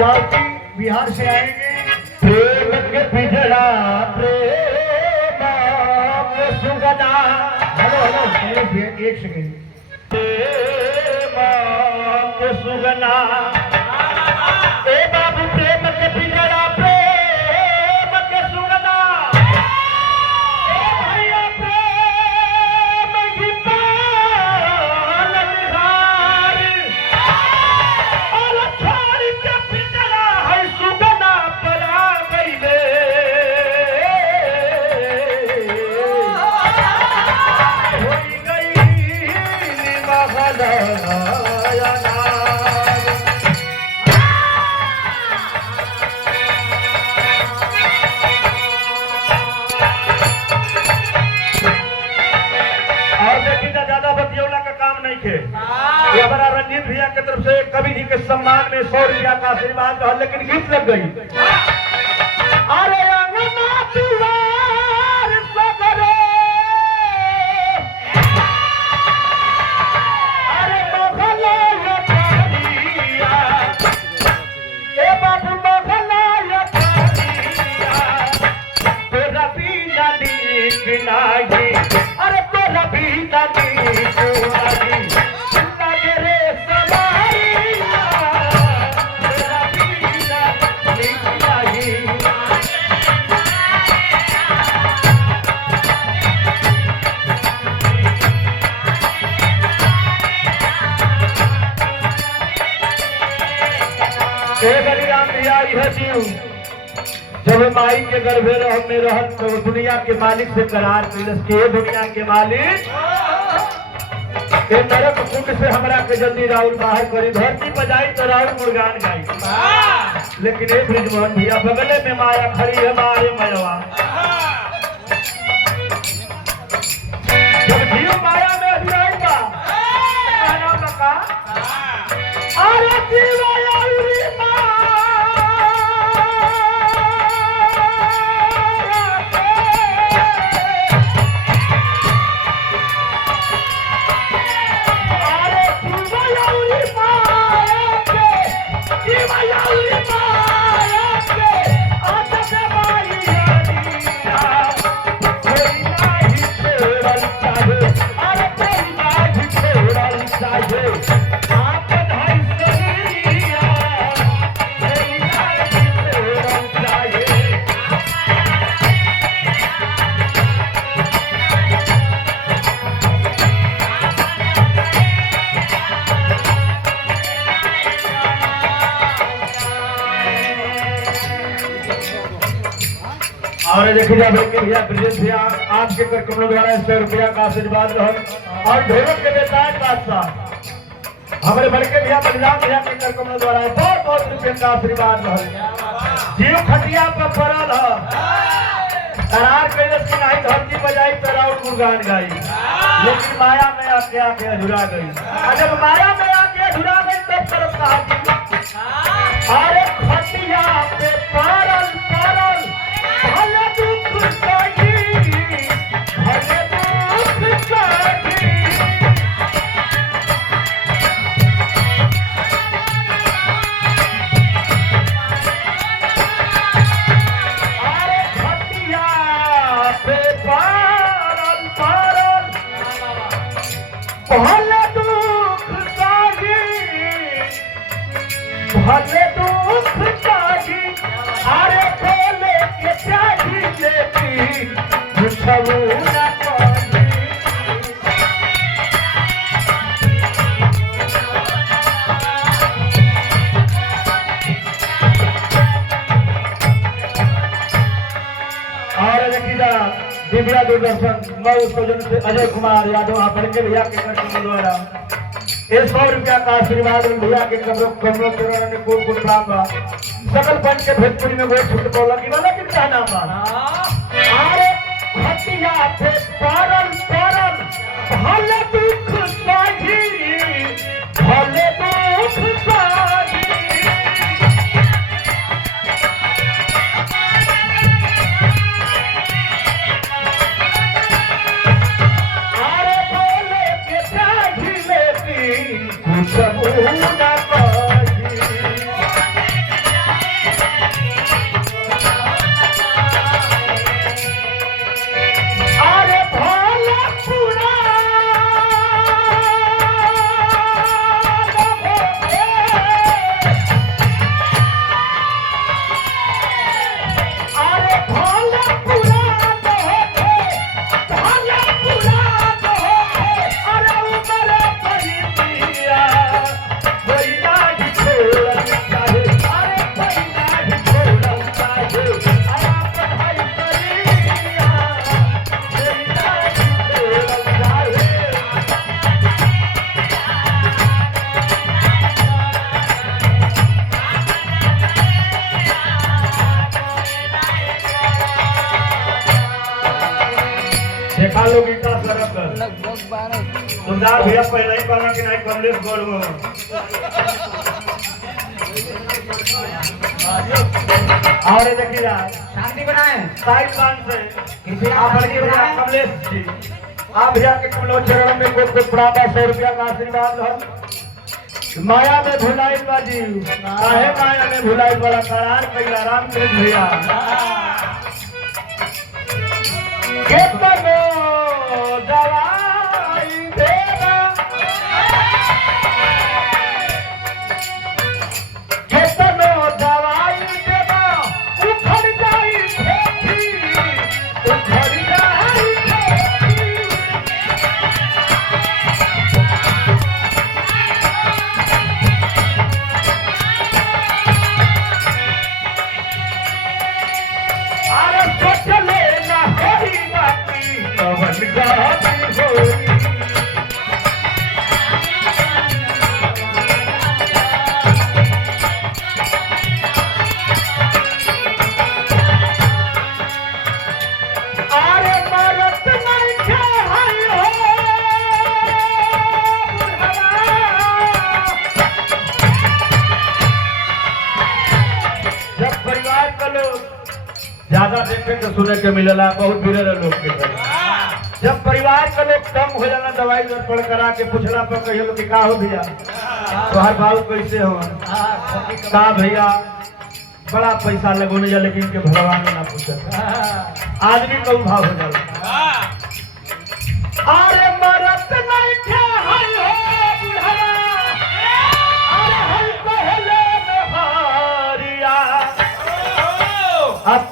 बिहार से आएंगे। प्रेम के पिजड़ा प्रेम के सुगना। हेलो हेलो एक सेकेंड। प्रेम के सुगना ए बाबू प्रेम के पिजड़ा प्रेम के सुगना ए भैया प्रेम की पालन हार और छोड़ के पिजड़ा है सुगना पर आ गई ले होई गई मगन ये हमारा रंजीत भैया की तरफ से कवि जी के सम्मान में 100 रुपया का आशीर्वाद रहा, लेकिन गीत लग गई। अरे अंगना दुआर सगरे अरे मोहल्ला लखनिया ए बाबू मोहल्ला लखनिया तोरा बिना नीक नाही अरे तोरा बिना नीक नाही जब माई के गर्भे में रहत तो दुनिया के मालिक से करार कैलस के दुनिया के मालिक के नरक कुंड से हमरा के जल्दी राउर बाहर करी, धरती पर जाई तो राउर गुणगान गाई। लेकिन ए ब्रिजमोहन भैया बगले में माया खड़ी है मारे मयवा। जब जीव माया में अधुराई बा कहना बका अरे जीवा यारी माँ और देखिए भैया ब्रिजेश भैया आपके कर कमलों द्वारा 100 रुपया का आशीर्वाद रहो। और ढोलक के बेताज बादशाह हमारे बड़के भैया बलिराम भैया के कर कमलों द्वारा बहुत बहुत रुपये का आशीर्वाद रहो। जीव खटिया पर पड़ल करार कैलस की नहीं धरती बजाई तो राउर गुणगान गाई, लेकिन माया में आके आके अधूरा गई। जब माया में आके अधूरा गई तब तरफ कहा अरे खटिया पे पड़ल पड़ल भले दुख सही भले दुख सही अरे खटिया पे पड़ल पड़ल भले दुख सही भले दुख सही अरे बोले के चाही लेती बुझबू न पानी और देखिए दिव्या दूरदर्शन मऊ सौजन से अजय कुमार यादव आप बड़के भैया के कर्तव्य द्वारा 100 रुपया का आशीर्वाद भैया के कमरों के कोट प्राप्त सकल पंच के भोजपुरी में वो छुट बोला कि वाला किन कहना बा अरे खटिया पे पड़ल पड़ल भले दुख सही भले दुख सही अरे बोले के चाही लेती कुछ न पाही बालू गीता सरक लगभग 12 तुमदार भैया पहले ही कहना कि नहीं कमलेश गोल में और ये देखिए यार शांति बनाए साइड बांध से कृपया आप शांति भैया बनाए कमलेश जी आप भैया के कमलो चरण में कोट कोट प्रणाम 100 रुपया का आशीर्वाद हो माया में भुलाई बाजी काहे माया में भुलाई बड़ा करार कैला राम कृष्ण भैया केतनो दवाई देना केतनो दवाई देना उखड़ जाई खेती उखड़ जाई खेती अरे सोचले ना होई बाती कवन गाती होई अरे मरत नहीं के हई हो जब परिवार का लोग ज्यादा देखे के सुने के मिलेला बहुत बिरल लोग के घर। जब परिवार के लोग कम हो जाला दवाई दर पड़ करा के पूछला पर कहियो लोग कि का हो भैया तोहर बाबू कैसे हो का भैया बड़ा पैसा लगोने जा लेकिन के भगवान ने ना पूछत आदमी का भाव हो जाला अरे मरत नहीं के हई हो बुढ़वा अरे हई पहले में हारिया अब